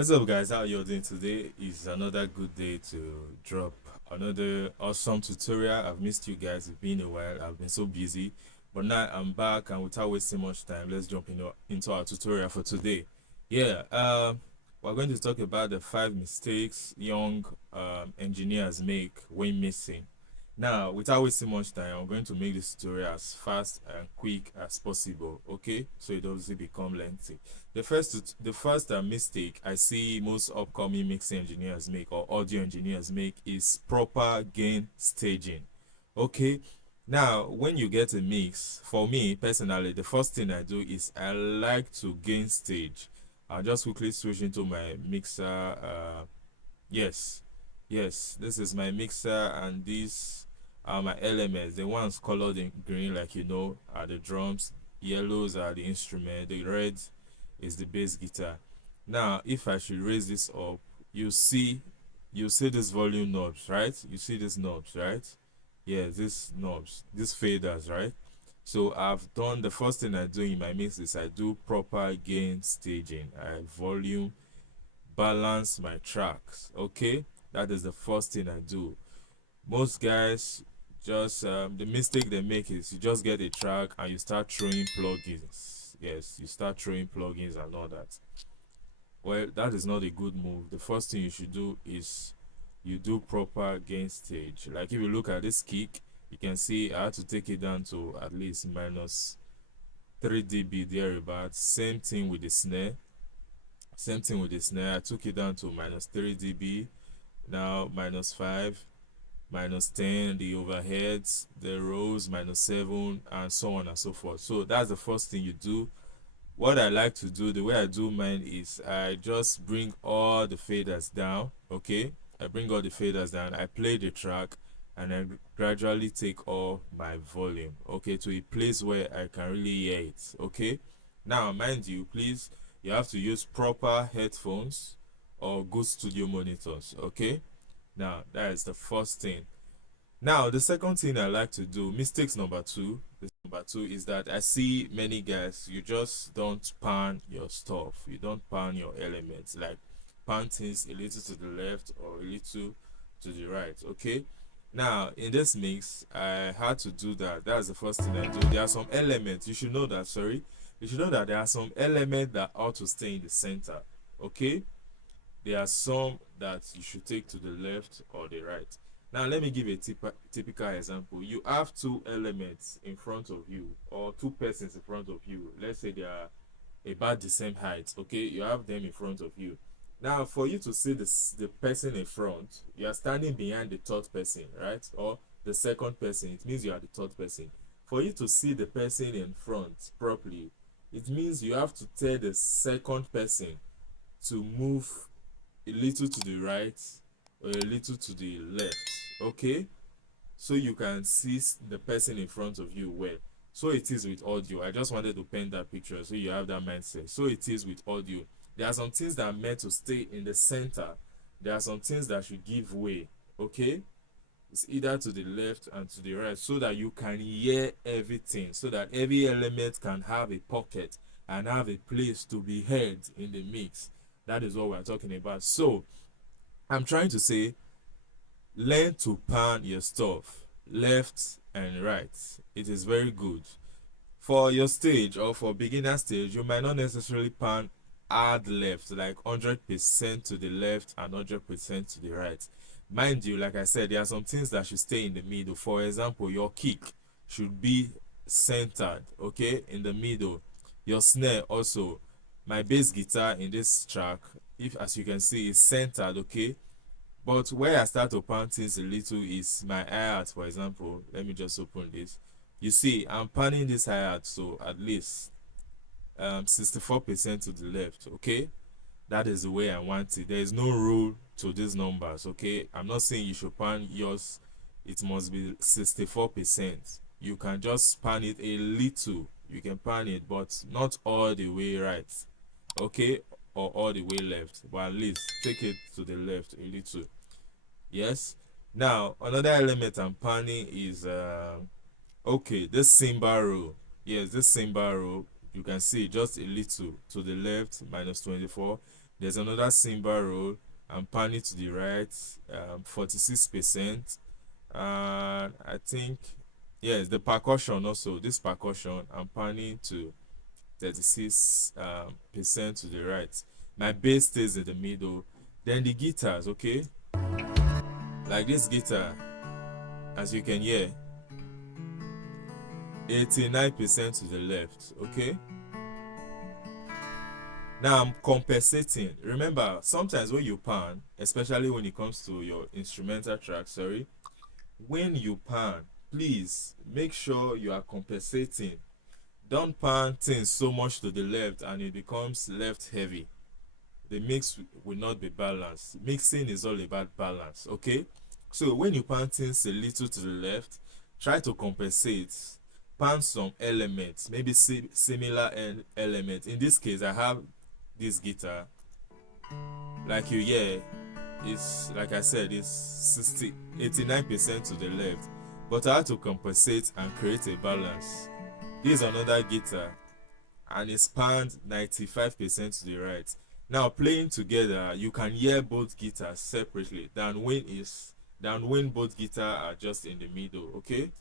What's up, guys? How you doing today? Is another good day to drop another awesome tutorial. I've missed you guys. It's been a while. I've been so busy, but now I'm back, and without wasting much time, let's jump into our tutorial for today. Yeah, we're going to talk about the 5 mistakes young engineers make when mixing. Now, without wasting much time, I'm going to make this tutorial as fast and quick as possible. Okay, so it doesn't become lengthy. The first mistake I see most upcoming mixing engineers make or audio engineers make is proper gain staging. Okay, now when you get a mix, for me personally, the first thing I do is I like to gain stage. I'll just quickly switch into my mixer. Yes, yes, this is my mixer, and these are my elements. The ones colored in green, like are the drums. Yellows are the instrument. The red is the bass guitar. Now, if I should raise this up, you see this volume knobs, right? You see these knobs, right? Yeah, these knobs, these faders, right? So I've done the first thing I do in my mix is I do proper gain staging. I volume balance my tracks. Okay, that is the first thing I do. Most guys just the mistake they make is you just get a track and you start throwing plugins. Yes, you start throwing plugins and all that. Well, that is not a good move. The first thing you should do is you do proper gain stage. Like if you look at this kick, you can see I had to take it down to at least minus 3 dB thereabouts. Same thing with the snare. I took it down to minus 3 dB. Now minus 5, minus 10, the overheads, the rows, minus 7, and so on and so forth. So that's the first thing you do. What I like to do, the way I do mine is I just bring all the faders down. Okay, I bring all the faders down, I play the track, and I gradually take all my volume, okay, to a place where I can really hear it. Okay, now mind you, please, you have to use proper headphones or good studio monitors. Okay, now that is the first thing. Now, the second thing I like to do, mistakes number two, is that I see many guys, you just don't pan your stuff. You don't pan your elements, like pan things a little to the left or a little to the right. Okay. Now, in this mix, I had to do that. That's the first thing I do. There are some elements, you should know that, sorry. You should know that there are some elements that ought to stay in the center. Okay. There are some that you should take to the left or the right. Now, let me give a typical example. You have two elements in front of you, or two persons in front of you. Let's say they are about the same height. Okay, you have them in front of you. Now, for you to see the person in front, you are standing behind the third person, right? Or the second person. It means you are the third person. For you to see the person in front properly, it means you have to tell the second person to move a little to the right or a little to the left. Okay, so you can see the person in front of you well. So it is with audio. I just wanted to paint that picture so you have that mindset. So it is with audio. There are some things that are meant to stay in the center. There are some things that should give way. Okay, it's either to the left and to the right, so that you can hear everything, so that every element can have a pocket and have a place to be heard in the mix. That is what we're talking about. So I'm trying to say, learn to pan your stuff left and right. It is very good. For your stage or for beginner stage, you might not necessarily pan hard left, like 100% to the left and 100% to the right. Mind you, like I said, there are some things that should stay in the middle. For example, your kick should be centered, okay, in the middle. Your snare also. My bass guitar in this track, if as you can see, is centered, okay. But where I start to pan things a little is my hi-hat, for example. Let me just open this. You see, I'm panning this hi-hat, so at least 64% to the left. Okay, that is the way I want it. There is no rule to these numbers. Okay, I'm not saying you should pan yours, it must be 64%. You can just pan it a little. You can pan it, but not all the way right. Okay, or all the way left, but at least take it to the left a little. Yes. Now, another element I'm panning is okay, this cymbal row. Yes, this cymbal row, you can see just a little to the left, minus 24. There's another cymbal roll. I'm panning to the right, 46%. And I think, yes, the percussion also. This percussion, I'm panning to 36 percent to the right. My bass stays in the middle. Then the guitars, okay? Like this guitar, as you can hear, 89% to the left, okay? Now I'm compensating. Remember, sometimes when you pan, especially when it comes to your instrumental track, sorry, when you pan, please make sure you are compensating. Don't pan things so much to the left and it becomes left heavy. The mix will not be balanced. Mixing is all about balance, okay? So when you pan things a little to the left, try to compensate. Pan some elements, maybe similar elements. In this case, I have this guitar. Like you hear, it's like I said, it's 89% to the left. But I had to compensate and create a balance. This is another guitar, and it's panned 95% to the right. Now playing together, you can hear both guitars separately than when both guitars are just in the middle, okay?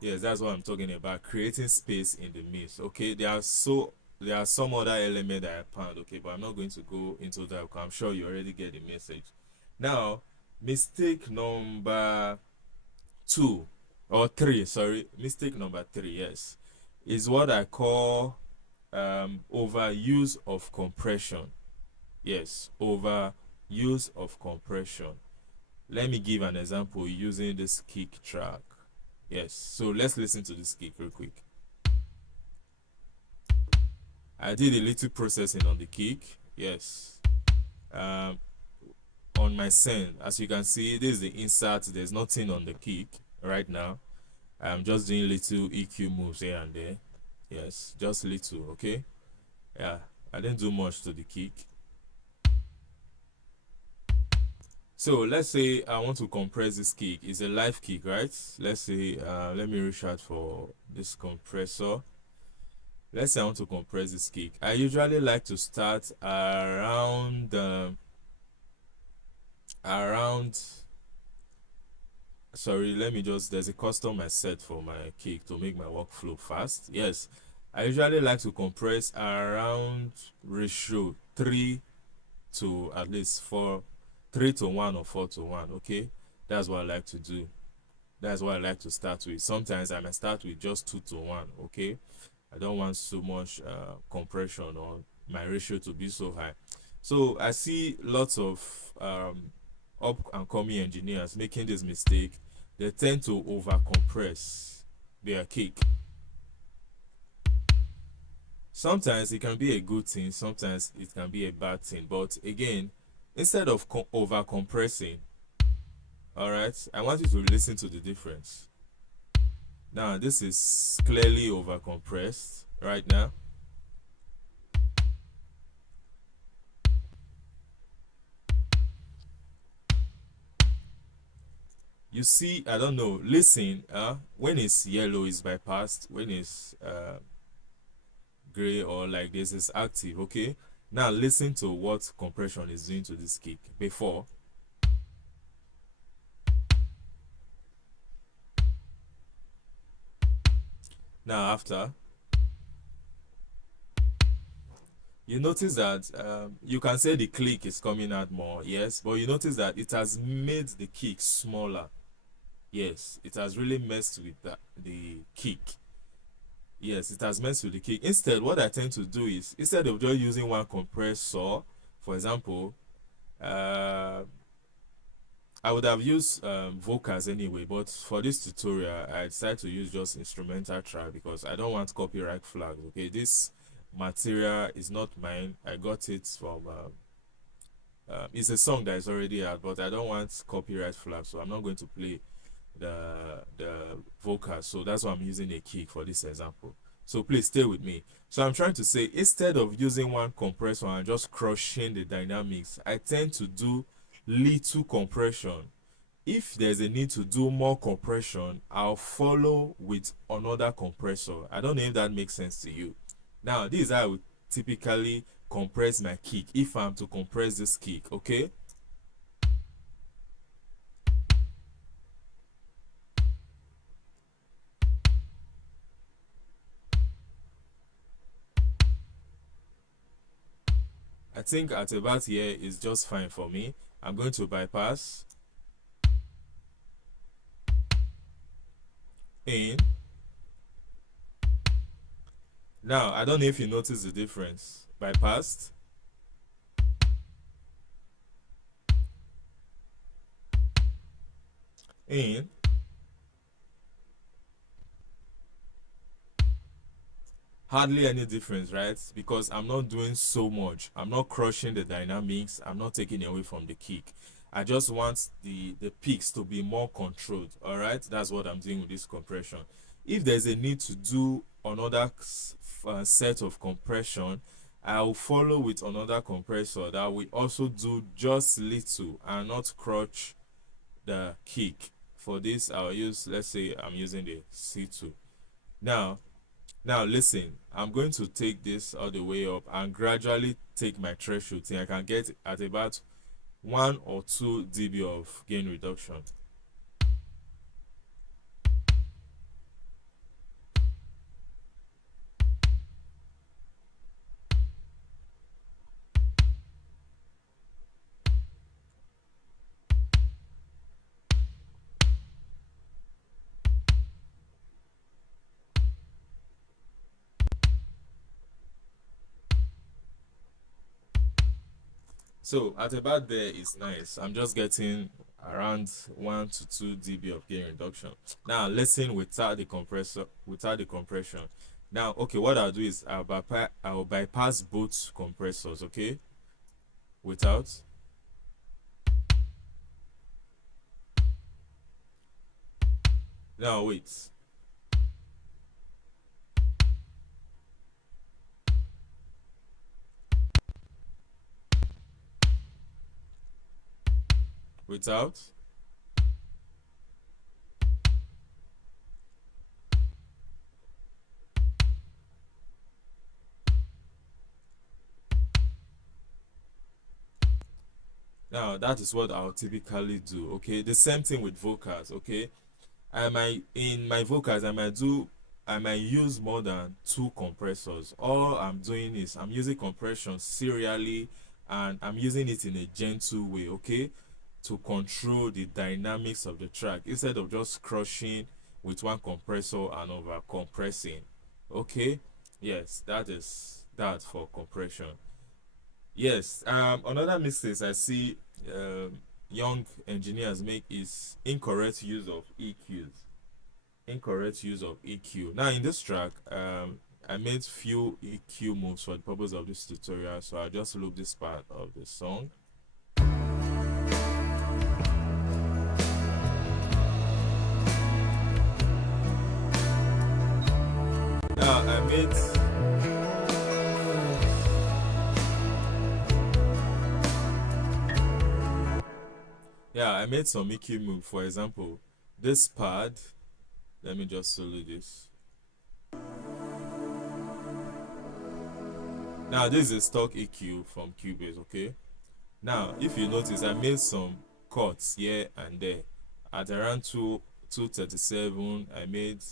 Yes, that's what I'm talking about, creating space in the mix, okay? There are some other element that I panned, okay, but I'm not going to go into that because I'm sure you already get the message. Now, mistake number 2 or 3, sorry, mistake number 3, yes, is what I call overuse of compression. Yes, overuse of compression. Let me give an example using this kick track. Yes, so let's listen to this kick real quick. I did a little processing on the kick. Yes. On my send, as you can see, this is the insert. There's nothing on the kick right now. I'm just doing little EQ moves here and there. Yes, just little, okay? Yeah, I didn't do much to the kick. So let's say I want to compress this kick. It's a live kick, right? Let's say, let me reach out for this compressor. Let's say I want to compress this kick. I usually like to start around sorry, let me just, there's a custom I set for my kick to make my workflow fast. Yes, I usually like to compress around ratio 3 to at least 4, 3 to 1 or 4 to 1, okay? That's what I like to do. That's what I like to start with. Sometimes I may start with just 2 to 1, okay? I don't want so much compression or my ratio to be so high. So I see lots of up and coming engineers making this mistake. They tend to over compress their kick. Sometimes it can be a good thing, sometimes it can be a bad thing, but again, instead of over compressing, all right, I want you to listen to the difference. Now this is clearly over compressed right now. You see, I don't know, listen, when it's yellow is bypassed, when it's gray or like this is active, okay? Now listen to what compression is doing to this kick before. Now after, you notice that you can say the click is coming out more, yes, but you notice that it has made the kick smaller. Yes, it has really messed with the kick. Yes, it has messed with the kick. Instead, what I tend to do is, instead of just using one compressor, for example, I would have used vocals anyway, but for this tutorial, I decided to use just instrumental track because I don't want copyright flags, okay? This material is not mine. I got it from, it's a song that is already out, but I don't want copyright flags, so I'm not going to play the vocals, so that's why I'm using a kick for this example. So please stay with me. So I'm trying to say, instead of using one compressor and just crushing the dynamics, I tend to do little compression if there's a need to do more compression, I'll follow with another compressor. I don't know if that makes sense to you. Now, this is how I would typically compress my kick if I'm to compress this kick, okay? I think at about here is just fine for me. I'm going to bypass in. Now, I don't know if you notice the difference. Bypassed in. Hardly any difference, right? Because I'm not doing so much. I'm not crushing the dynamics. I'm not taking away from the kick. I just want the peaks to be more controlled. All right, that's what I'm doing with this compression. If there's a need to do another set of compression, I'll follow with another compressor that will also do just little and not crush the kick. For this, I'll use, let's say I'm using the C2. Now listen, I'm going to take this all the way up and gradually take my threshold till I can get at about 1 or 2 dB of gain reduction. So at about there is nice. I'm just getting around 1 to 2 dB of gain reduction. Now listen without the compressor, without the compression. Now, okay, what I'll do is I'll bypass both compressors, okay? Without. Now wait. Without. Now that is what I'll typically do, okay? The same thing with vocals, okay? In my vocals I might use more than 2 compressors. All I'm doing is I'm using compression serially and I'm using it in a gentle way, okay, to control the dynamics of the track instead of just crushing with one compressor and over compressing. Okay, yes, that is that for compression. Yes, another mistakes I see young engineers make is incorrect use of EQs. Incorrect use of EQ. Now in this track, I made few EQ moves for the purpose of this tutorial, so I'll just loop this part of the song. Now I made some EQ move. For example, this pad, let me just solo this. Now this is a stock EQ from Cubase, okay? Now if you notice, I made some cuts here and there. At around 237, I made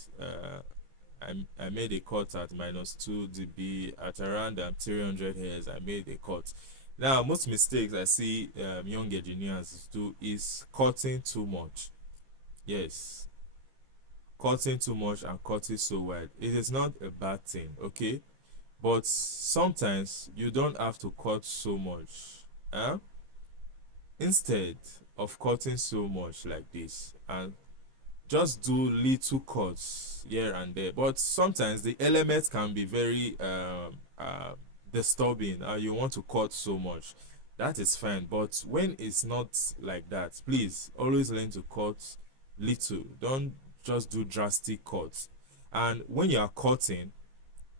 a cut at -2 dB. At around 300 Hz, I made a cut. Now most mistakes I see young engineers do is cutting too much. Yes, cutting too much and cutting so wide. It is not a bad thing, okay? But sometimes you don't have to cut so much. Instead of cutting so much like this, and just do little cuts here and there. But sometimes the elements can be very disturbing and you want to cut so much. That is fine, but when it's not like that, please always learn to cut little. Don't just do drastic cuts. And when you are cutting,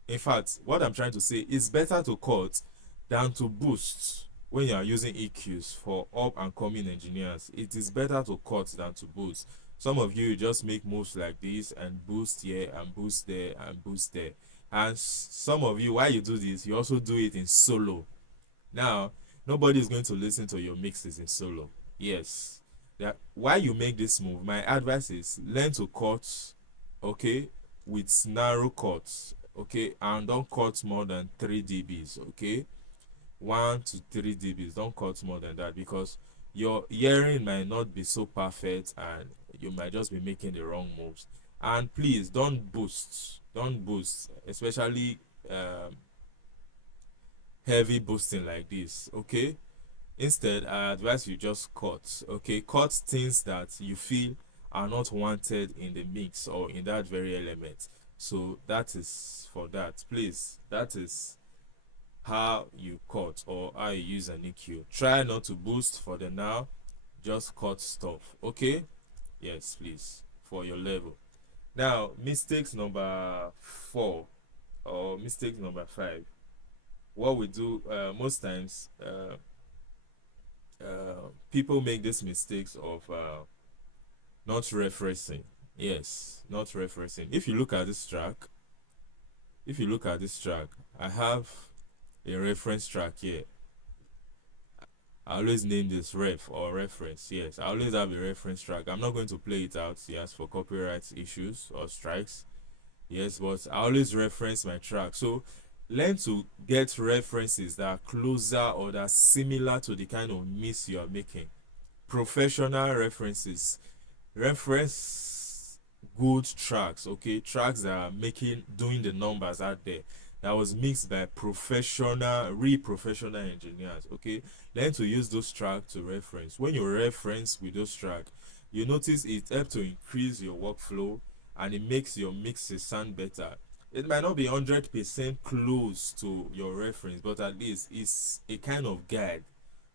in fact, what I'm trying to say is better to cut than to boost. when you are using EQs for up and coming engineers, it is better to cut than to boost. Some of you just make moves like this and boost here and boost there and boost there. And some of you, while you do this, you also do it in solo. Now, nobody is going to listen to your mixes in solo. Yes. That while you make this move, my advice is learn to cut, okay, with narrow cuts, okay, and don't cut more than 3 dBs, okay. 1 to 3 dBs, don't cut more than that, because your hearing might not be so perfect and you might just be making the wrong moves. And please don't boost, especially heavy boosting like this, okay. Instead, I advise you just cut, okay. Cut things that you feel are not wanted in the mix or in that very element. So that is for that. Please, that is how you cut or how you use an EQ. Try not to boost for the now, just cut stuff, okay. Yes, please, for your level. Now, mistakes number 4 or mistakes number 5. What we do most times, people make these mistakes of not referencing. Yes, not referencing. If you look at this track, I have a reference track here. I always name this ref or reference. Yes, I always have a reference track. I'm not going to play it out, yes, for copyright issues or strikes. Yes, but I always reference my track. So learn to get references that are closer or that are similar to the kind of mix you are making. Professional references. Reference good tracks, okay, tracks that are doing the numbers out there, that was mixed by professional engineers, okay. Learn to use those tracks to reference. When you reference with those tracks, you notice it helps to increase your workflow and it makes your mixes sound better. It might not be 100% close to your reference, but at least it's a kind of guide,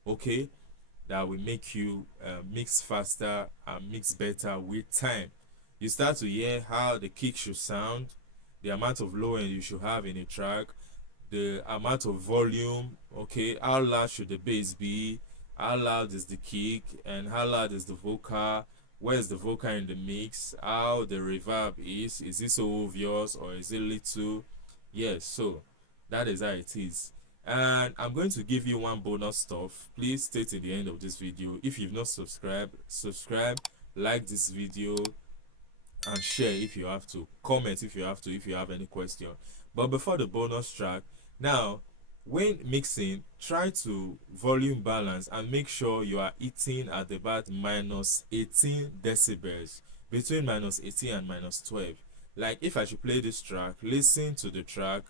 okay, that will make you mix faster and mix better with time. You start to hear how the kick should sound, the amount of low end you should have in a track, the amount of volume, okay, how loud should the bass be, how loud is the kick, and how loud is the vocal, where's the vocal in the mix, how the reverb is it so obvious or is it little. Yes, so that is how it is. And I'm going to give you one bonus stuff. Please stay till the end of this video. If you've not subscribed, subscribe, like this video, and share if you have to, comment if you have to, if you have any question. But before the bonus track, now when mixing, try to volume balance and make sure you are hitting at about minus 18 decibels, between minus 18 and minus 12. Like if I should play this track, listen to the track.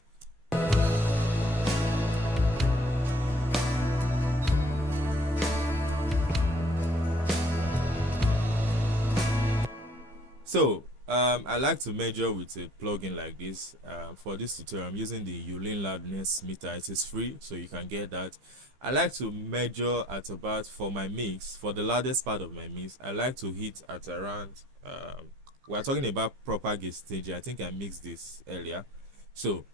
So I like to measure with a plugin like this. For this tutorial, I'm using the loudness meter. It is free, so you can get that. I like to measure at about, for my mix, for the loudest part of my mix, I like to hit at around, we're talking about proper gauge staging. I think I mixed this earlier. So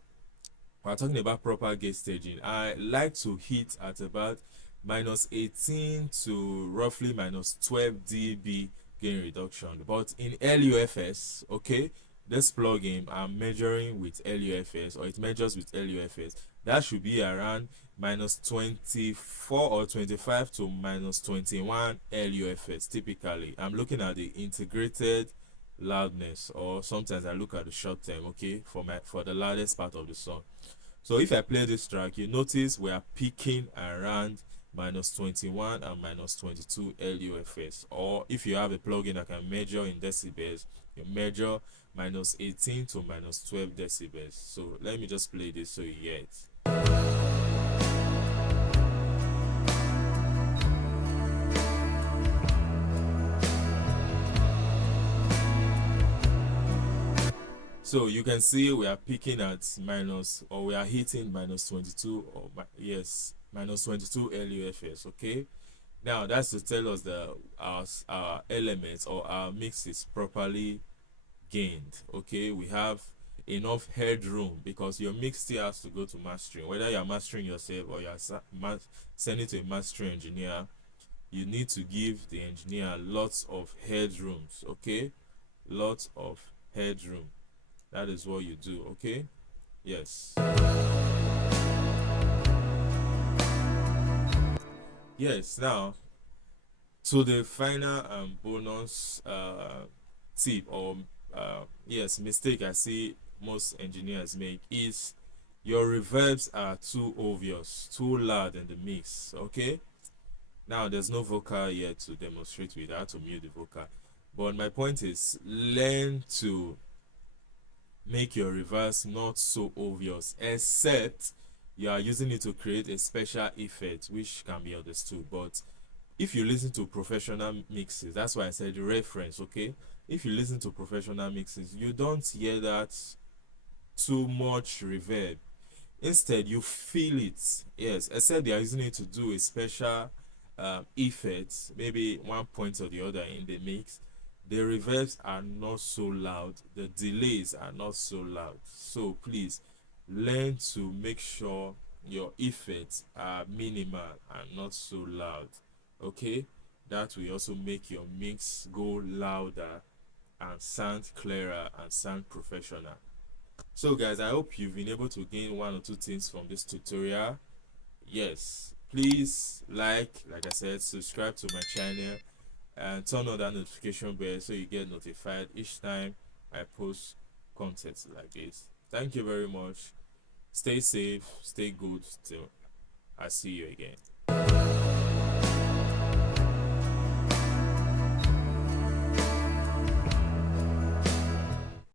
we're talking about proper gauge staging. I like to hit at about minus 18 to roughly minus 12 dB gain reduction. But in LUFS, okay, this plugin I'm measuring with LUFS, or it measures with LUFS, that should be around minus 24 or 25 to minus 21 LUFS. Typically I'm looking at the integrated loudness, or sometimes I look at the short term, okay, for the loudest part of the song. So if I play this track, you notice we are peaking around minus 21 and minus 22 LUFS. Or if you have a plugin that can measure in decibels, you measure minus 18 to minus 12 decibels. So let me just play this so you hear it. So you can see we are peaking at minus, or we are hitting minus 22, or yes, minus 22 LUFS, okay. Now that's to tell us that our elements or our mix is properly gained, okay. We have enough headroom, because your mix still has to go to mastering. Whether you're mastering yourself or you're sending to a mastering engineer, you need to give the engineer lots of headrooms. Okay, lots of headroom. That is what you do. Okay, yes. Yes, now to the final bonus tip, or yes, mistake I see most engineers make is your reverbs are too obvious, too loud in the mix. Okay, now there's no vocal yet to demonstrate with. I had to mute the vocal, but my point is, learn to make your reverse not so obvious, except you are using it to create a special effect which can be understood. But if you listen to professional mixes, that's why I said reference. Okay, if you listen to professional mixes, you don't hear that too much reverb. Instead, you feel it. Yes, except they are using it to do a special effect, maybe one point or the other in the mix. The reverbs are not so loud, the delays are not so loud. So please learn to make sure your effects are minimal and not so loud. Okay, that will also make your mix go louder and sound clearer and sound professional. So guys, I hope you've been able to gain one or two things from this tutorial. Yes, please like I said, subscribe to my channel and turn on that notification bell so you get notified each time I post content like this. Thank you very much. Stay safe, stay good. Till I see you again.